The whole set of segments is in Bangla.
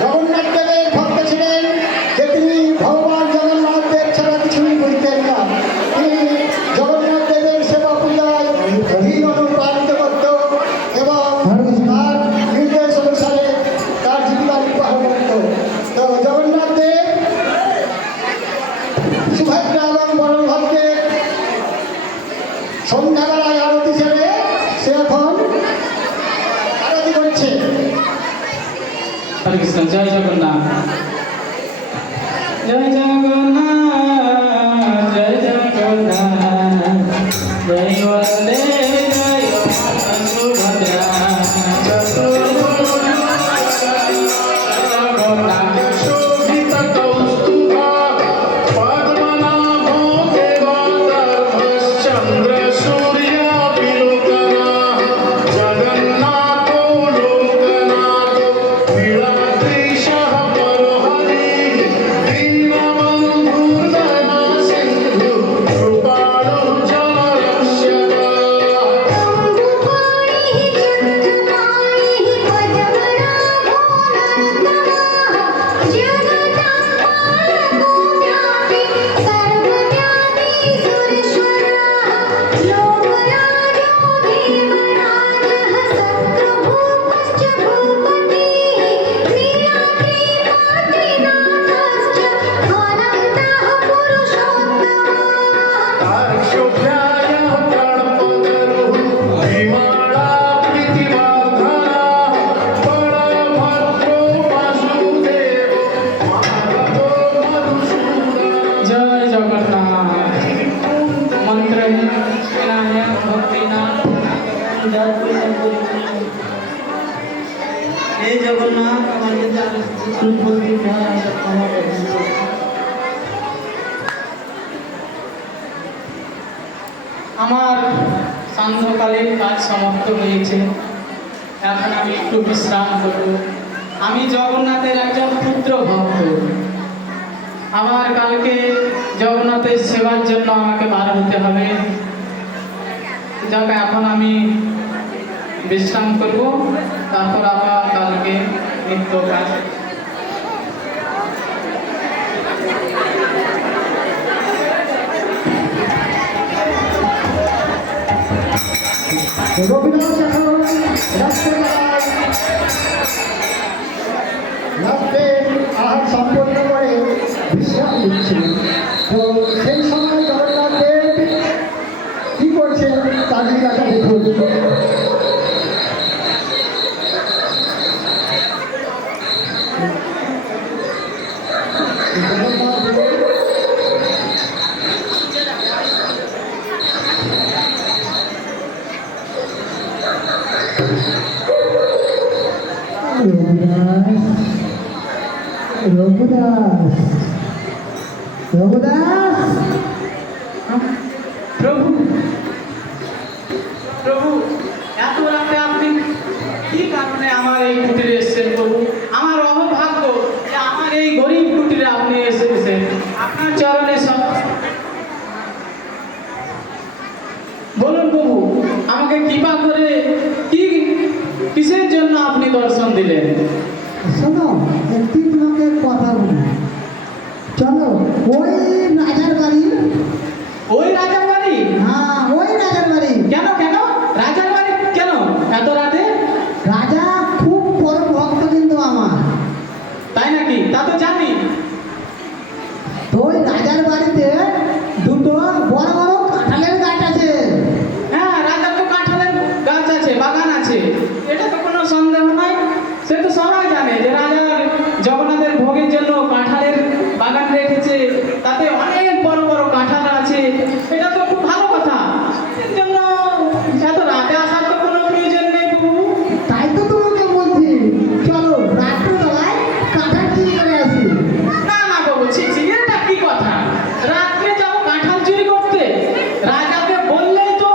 জগন্নাথ দেবের ভক্ত ছিলেন যে তিনি ভগবান জগন্নাথ দেব ছাড়া কিছুই বুঝতেন না। তিনি জগন্নাথ দেবের সেবা পূজায় দিন অনুপ্রাণিত করত এবং তার নির্দেশ অনুসারে তার জীবিকা নির্বাহ করত। তো জগন্নাথ দেব সুভদ্রা এবং বলভদ্রের সন্ধ্যাবেলায় আরতি ছেড়ে সে এখন আরতি করছে। হরে কৃষ্ণ। জয় জগন্নাথ, জয় জগন্নাথ, জয় জগন্নাথ, জয় বলদেব, জয় সুভদ্রা, আমার সান্ধ্যকালীন কাজ সমাপ্ত হয়েছে। এখন আমি একটু বিশ্রাম করব। আমি জগন্নাথের একজন পুত্র ভক্ত। আমার কালকে জগন্নাথের সেবার জন্য আমাকে বার হতে হবে। যাকে এখন আমি বিশ্রাম করব, তারপর আবার কালকে নিত্য কাজ। রঘুনাথ এখন রাত্রের আহার সম্পন্ন করে বিশ্রাম দিচ্ছেন। তো সেই সময় জগন্নাথ দেব কি করছেন তার দিকে দেখুন। রঘুদাস, রঘুদাস, প্রভু, প্রভু, এত রাতে আপনি কি কারণে আমার এই কুটিরে এসেছেন? প্রভু, আমার অভাগ্য যে আমার এই গরিব কুটিরে আপনি এসেছেন। আপনার চরণে সব বলুন প্রভু, আমাকে কৃপা করে কি কিসের জন্য আপনি দর্শন দিলেন? শোনো, একটি তোমাকে কথা বলি। চলো ওই রাজার বাড়ি। ওই রাজার বাড়ি? হ্যাঁ, ওই রাজার বাড়ি। কেন কেন রাজার বাড়ি কেন এত রাতে? রাজা খুব বড় ভক্ত কিন্তু আমার। তাই নাকি? তা তো জানি। তো ওই রাজার বাড়িতে দুটো বড় বড় কাঁঠালের গাছ আছে। হ্যাঁ, রাজার তো কাঁঠালের গাছ আছে, বাগান আছে, এটা তো কোনো সন্দেহ নাই। সে তো সবাই জানে যে রাজার জগন্নাথের ভোগের জন্য কাঁঠালের বাগান রেখেছে, তাতে অনেক বড় বড় কাঁঠাল আছে। এটা তো খুব ভালো কথা। এর জন্য এত রাতে আসার তো কোনো প্রয়োজন নেই প্রভু। তাই তো তোমাকে বলছি, চলো রাত্রিবেলায় কাঁঠাল চুরি করে আসি। না না বাবু, ছি ছি, এটা কি কথা? রাত্রে যাবো কাঁঠাল চুরি করতে? রাজাকে বললেই তো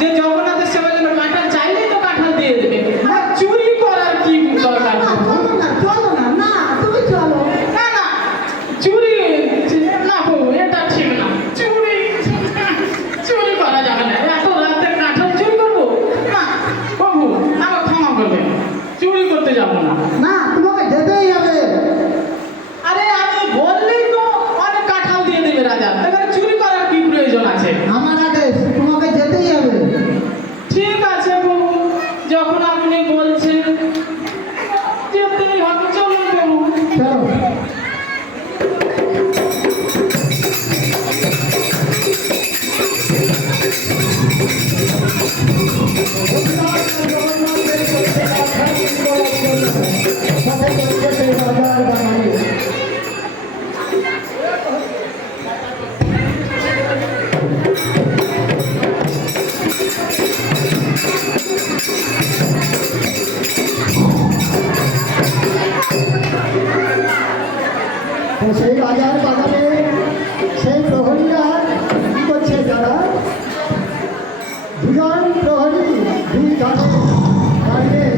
যে জগন্নাথের সেবার জন্য কাঁঠাল চাইলেই তো কাঁঠাল দিয়ে দেবে। আর চুরি করার কি দরকার? না, চলো না, চলো না, না তুমি চলো। না না, চুরি না বাবু, এটা ঠিক না। চুরি চুরি করা যাবে না। এত রাতে কাঁঠাল চুরি করবো না বাবু, আমাকে ক্ষমা করবেন, চুরি করতে যাবো না। না, তোমাকে যেতেই হবে। তো সেই রাজার বাগানে সেই প্রহরীরা কি করছে যারা দুজন প্রহরী দুই ধারে দাঁড়িয়ে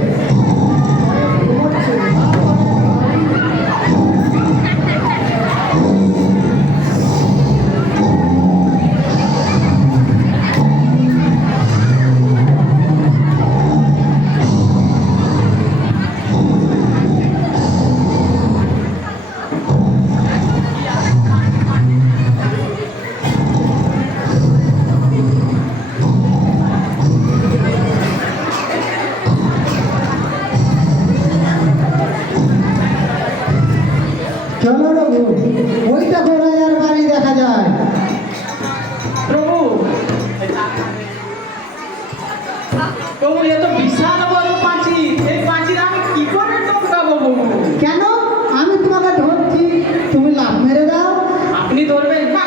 ঘুমোচ্ছে। চলো বাবু, ওইটা রাজার বাড়ি দেখা যায়। প্রভু প্রভু এ তো বিশাল বড় পাঁচিল, এই পাঁচিল আমি কি করে টপকাবো প্রভু? কেন? আমি তোমাকে ধরছি, তুমি লাফ মেরে দাও। আপনি ধরবেন না,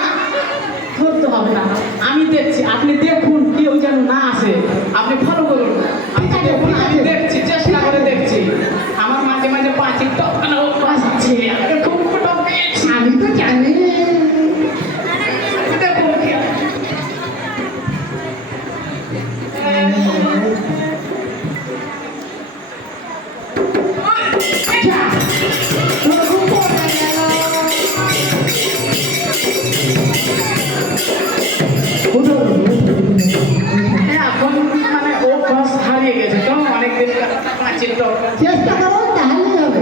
ধরতে হবে না, আমি দেখছি, আপনি দেখুন কেউ যেন না আসে, আপনি ফলো করুন, আপনি দেখুন, আমি দেখছি, চেষ্টা করে দেখছি। আমার মাঝে মাঝে পাঁচিল টপকানো অভ্যাস আছে, আমাকে খুব টপকিয়েছি। আমি তো জানি। দেখুন কি এখন মানে অভ্যাস হারিয়ে গেছে তো অনেকদিন পাঁচিল টপকা। চেষ্টা করো, তাহলেই হবে।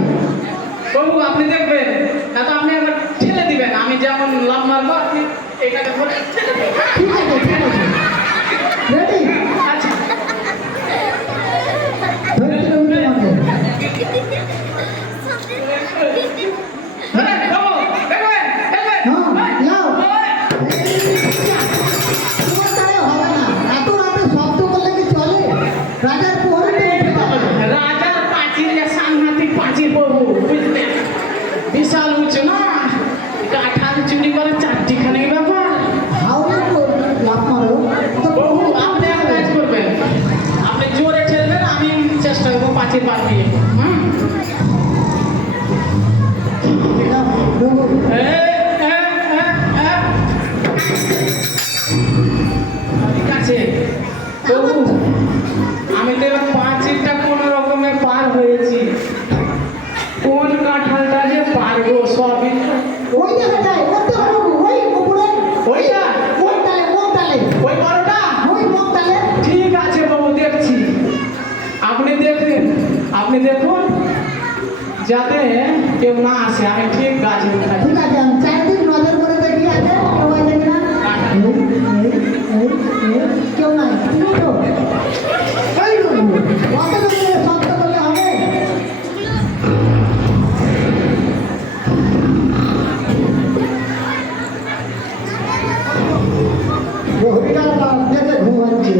প্রভু আপনি দেখবেন না তো আপনি একবার ঠেলে দিবেন, আমি যেমন লাভ মারবো আপনি এটাকে ধরে ঠেলে দেবেন। ঠিক আছে, ঠিক আছে। রেডি? আচ্ছা ধরে দিলাম তোমাকে। ধরেন, প্রভু, দেখবেন, দেখবেন। হ্যাঁ, নাও। তোমার দ্বারা হবে না। এত রাতে শব্দ করলে কি চলে? রাজার প্রহরীতে উঠে যাবে। রাজার পাঁচিল যে সাংঘাতিক পাঁচিল প্রভু, বুঝলেন, বিশাল উঁচু না, কাঁঠাল চুরি করে চারটিখানে ব্যাপার। হাওড়ে লাফ মারো। তো প্রভু আপনি এক কাজ করবেন, আপনি জোরে ঠেলবেন, আমি চেষ্টা করবো পাঁচিল পার দিয়ে। প্রভু, এ, এ, এ, এ। ঠিক আছে প্রভু, আমি তো এবার পাঁচিলটা কোন রকমে পার হয়েছি, কোন কাঁঠালটা যে পারবো সবই ওই জায়গাটায়, ওই তো প্রভু, ওই উপরে, ওইটা, ওই তালে, ওই তালে, ওই বড়টা। ওই মুখ তালে। ঠিক আছে বাবু, দেখছি, আপনি দেখবেন, আপনি দেখুন যাতে কেউ না আসে, আমি ঠিক গাছে উঠাই। ঠিক আছে, আমি চারিদিক নজর করে দেখি আগে, সবাই দেখি না। কেউ নাই, তুমি তো। এই প্রভু, অত জোরে শব্দ করলে হবে? প্রহরীরা লাফ দেখে ঘুমাচ্ছে।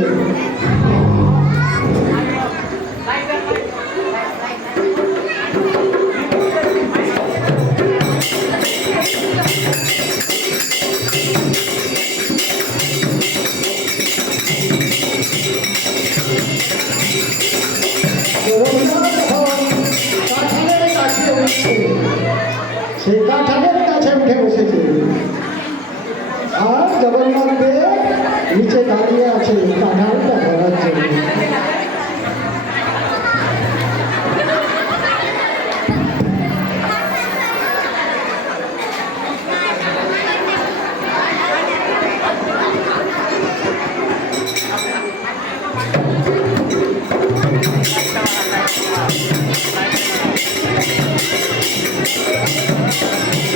কাঁঠালের কাছে উঠছে, সেই কাঁঠালের কাছে উঠে বসেছে, আর জগন্নাথ দেব নিচে দাঁড়িয়ে আছে কাঁঠালটা ধরার জন্য।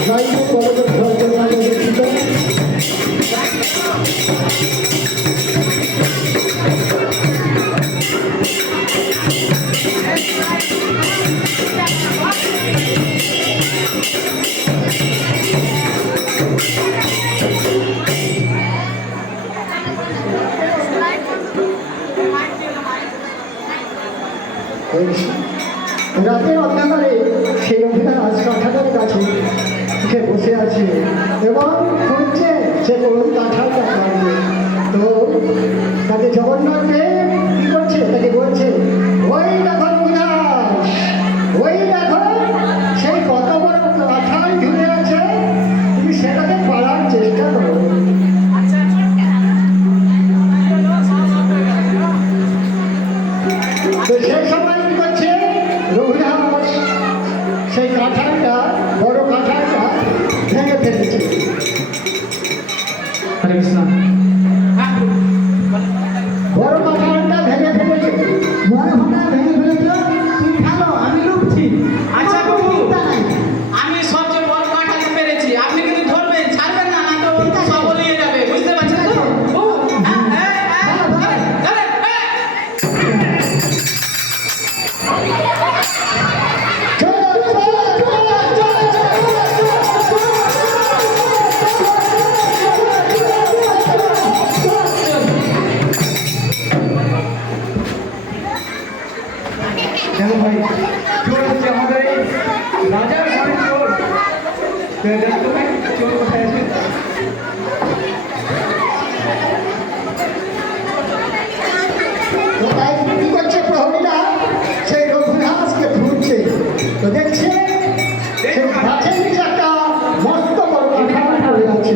যাইতে বলদের ধৈর্য নামে লিখিত। রাতের অন্ধকারে সেই অভিধান কাঁঠালের কাছে উঠে বসে আছে এবং খুঁজছে সে কোন কাঁঠালটা পারবে। তো তাকে জগন্নাথ দেব কি করছে, তাকে বলছে, ওই দেখো উদাস, ওই দেখো সেই কত বড় কাঁঠাল ঝুলে আছে হরে কৃষ্ণ। হ্যাঁ, বড় কাঁঠালটা ভেঙে ফেলেছে, বড় ভাটা ভেঙে ফেলেছে, তুমি খেলো, আমি লুকছি। আচ্ছা বাবু, চিন্তা নাই। আমি সবচেয়ে বড় কাঁঠালটা পেরেছি, আপনি কিন্তু ধরবেন, ছাড়বেন না, না তো ও সব বলিয়ে যাবে, বুঝতে পারছেন তো? ও, হ্যাঁ, হ্যাঁ, হ্যাঁ, ধরেন, ধরেন, হ্যাঁ। চলো, চলো, চলো, চলো, দেখো ভাই, চোর হচ্ছে আমাদের এই রাজার ঘরের চোর। দেখো ভাই, চোর কোথায় আছে? কোথায় কি করছে প্রহরীরা? সেই রঘুনাথকে ধরছে। তো দেখছে সেই গাছের নিচে একটা মস্ত বড় কাঁঠাল পড়ে আছে।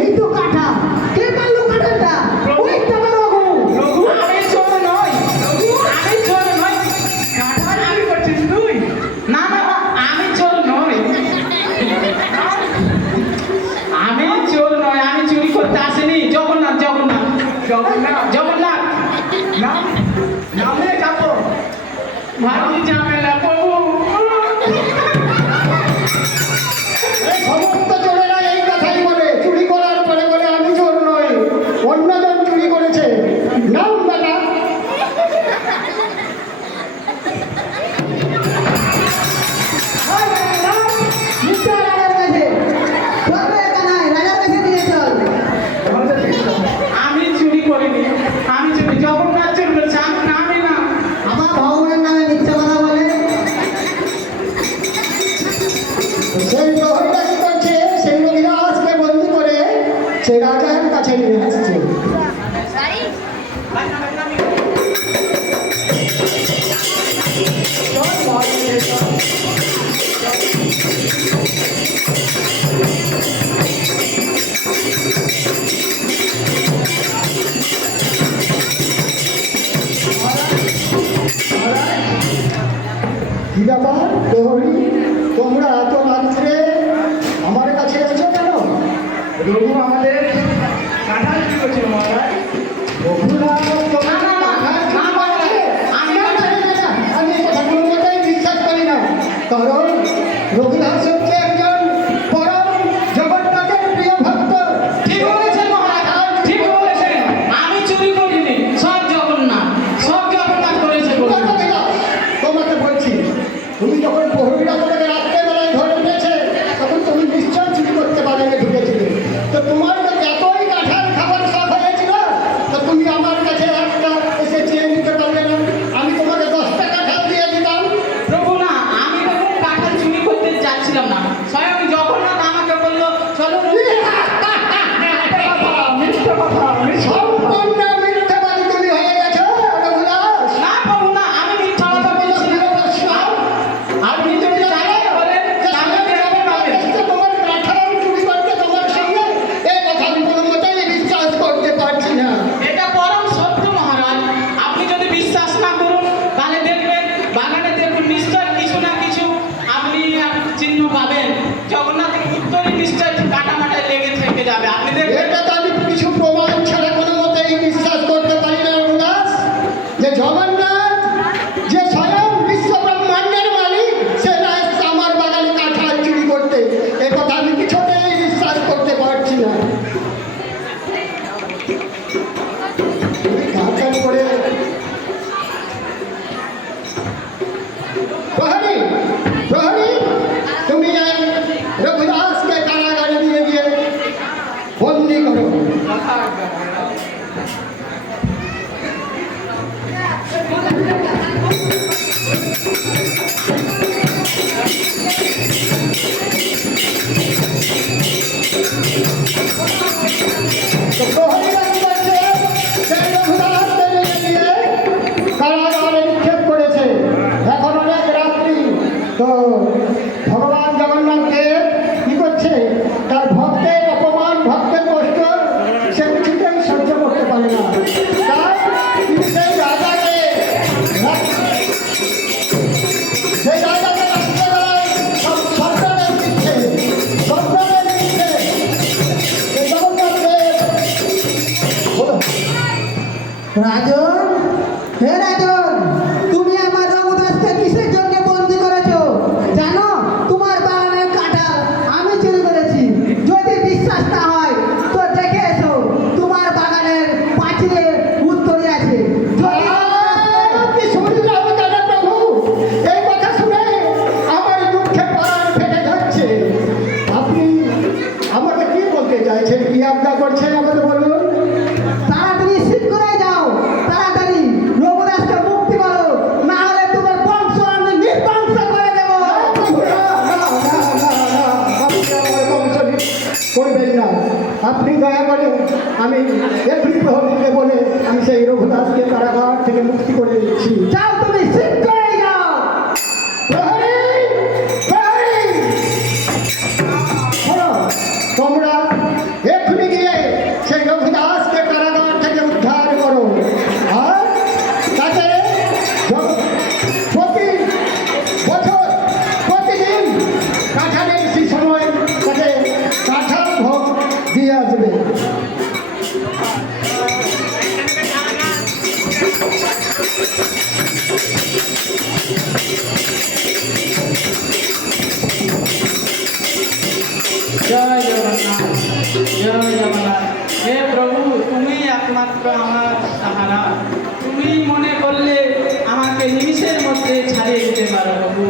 এই তো কাঁঠাল, কে পারলো কাঁঠালটা? ওই তো আমার রঘু। রঘু, আমি চোর নই, রঘু, আমি চোর নই, কাঁঠাল আমি করছিস তুই? না না না, আমি চোর নই, আমি চোর নই, আমি চুরি করতে আসিনি। জগন্নাথ, জগন্নাথ, জগন্নাথ জগন্নাথ, নাম নামে যাবো। ভারী ঝামেলা প্রভু। এই সমস্ত চোরেরা এই কথাই বলে, চুরি করার পরে বলে আমি চোর নই, অন্যজন চুরি করেছে। নাম বেটা। আমি চুরি করিনি, আমি চুরি, জগন্নাথ চুরি করেছে, আমি নামি না। আমার ভগবানের নামে মিথ্যা কথা বলে। সেই প্রহরীরা কি করছে? সেই রঘুরাজকে বন্দি করে সে রাজার কাছে নিয়ে আসছে। কি ব্যাপার প্রহরী, তোমরা এত রাত্রে আমার কাছে এসেছো কেন? রঘু আমাদের কাঁঠাল চুরি করছিল মহারাজ। রঘুনাথ তোমার না, না, না, কাঁঠাল চুরি না, করেছে? আমি না, না, না, না, আমি এই কথা কোনো মতেই বিশ্বাস করি না। কারণ রঘুনাথ হচ্ছে একজন পরম জগন্নাথের প্রিয় ভক্ত। ঠিক বলেছেন মহারাজ, ঠিক বলেছেন, আমি চুরি করিনি, সব জগন্নাথ, সব জগন্নাথ করেছে প্রভু। কথা দিলাম, তোমাকে বলছি, তুমি যখন প্রহরীরা তোমাকে রাত্রেবেলায় ধরে নিয়েছে, তখন তুমি নিশ্চয় চুরি করতে বাগানে ঢুকেছিলে। তো তোমার তো এতই কাঁঠাল খাবার শখ হয়েছিল, তো তুমি আমার কাছে একটা এসে চেয়ে নিতে পারলে না? আমি তোমাকে 10টা কাঁঠাল দিয়ে দিতাম। প্রভু না, আমি তখন কাঁঠাল চুরি করতে যাচ্ছিলাম না, স্বয়ং জগন্নাথ আমাকে বললো চলো রঘু। মিথ্যে কথা, মিথ্যে কথা। সম্পূর্ণ মিথ্যাবাদী তুমি হয়ে গেছো রঘুদাস। না প্রভু না, আমি মিথ্যা কথা বলছি না। আপনি যদি জানেন বলেন, আমি দেখতে পাবেন। তোমার কাঁঠাল চুরি করতে তোমার সঙ্গে এই কথা আমি কোনো মতেই বিশ্বাস করতে পারছি না। এটা পরম সত্য মহারাজ, আপনি যদি বিশ্বাস না করুন তাহলে দেখবেন, বাগানে দেখুন নিশ্চয় কিছু না কিছু আপনি চিহ্ন পাবেন, জগন্নাথ উত্তরই নিশ্চয় কাটামাটায় লেগে থেকে যাবে, আপনি দেখবেন। এটা তো আমি কিছু প্রমাণ ছাড়া কোনো মতেই বিশ্বাস করতে পারি না রঘুদাস, যে জগন্নাথ যে স্বয়ং বিশ্ব ব্রহ্মাণ্ডের মালিক, সে না এসছে আমার বাগানে কাঁঠাল চুরি করতে। এ কথা আমি কিছুতেই বিশ্বাস করতে পারছি না। কাঁঠাল করে প্রহরী, প্রহরী, তুমি এই রঘুদাসকে কারাগারে নিয়ে গিয়ে বন্দি করো। তো প্রহরীরা কি করছে? সেই রঘুদাসকে নিয়ে গিয়ে কারাগারে নিক্ষেপ করেছে। এখন অনেক রাত্রি। তো ভগবান জগন্নাথকে কি করছে? তার ভক্তের অপমান, ভক্তের কষ্ট সে কিছুতেই সহ্য করতে পারে না। তাই তিনি সেই রাজাকে রাত্রেবেলায় সব সরকারের দিচ্ছে, সব আপনি দয়া করে আমি এপ্রিল প্রহরীকে বলে আমি সেই রঘুদাসকে কারাগার থেকে মুক্তি করে দিচ্ছি। যাও তুমি শীঘ্রই যাও। প্রহরী, প্রহরী! শোনো, তোমরা এক্ষুনি গিয়ে সেই রঘুদাসকে কারাগার থেকে উদ্ধার করো, আর তাকে প্রতি বছর প্রতিদিন কাঁঠালের সেই সময় তাকে কাঁঠাল ভোগ দিয়ে আসবে। জয় জগন্নাথ, জয় জগন্নাথ। হে প্রভু, তুমি একমাত্র আমার সাহারা। তুমি মনে করলে আমাকে নিমিষের মধ্যে ছাড়িয়ে দিতে পারো প্রভু।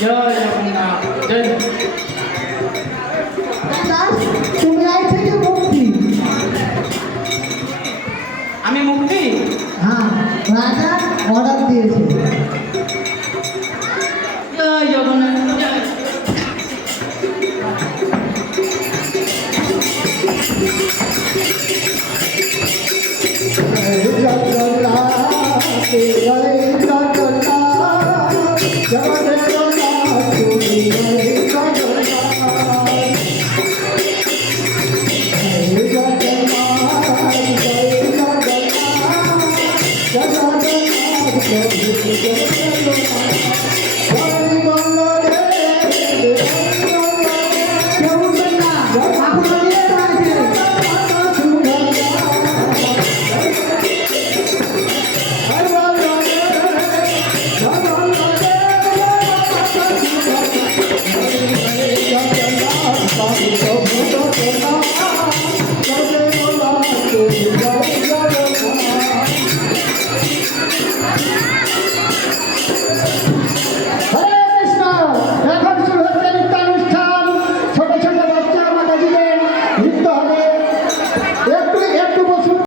জয় জগন্নাথ, জয় দাস, তুমি আজ থেকে মুক্তি। আমি মুক্তি। হ্যাঁ, রাজা অর্ডার দিয়েছে। জয় জগন্নাথ, জয়। জয় জগন্নাথ, জয় জগন্নাথ, জয় জগন্নাথ, তুমি জয় জগন্নাথ। জয় জগন্নাথ, জয় জগন্নাথ, জগন্নাথ প্রভু জগন্নাথ।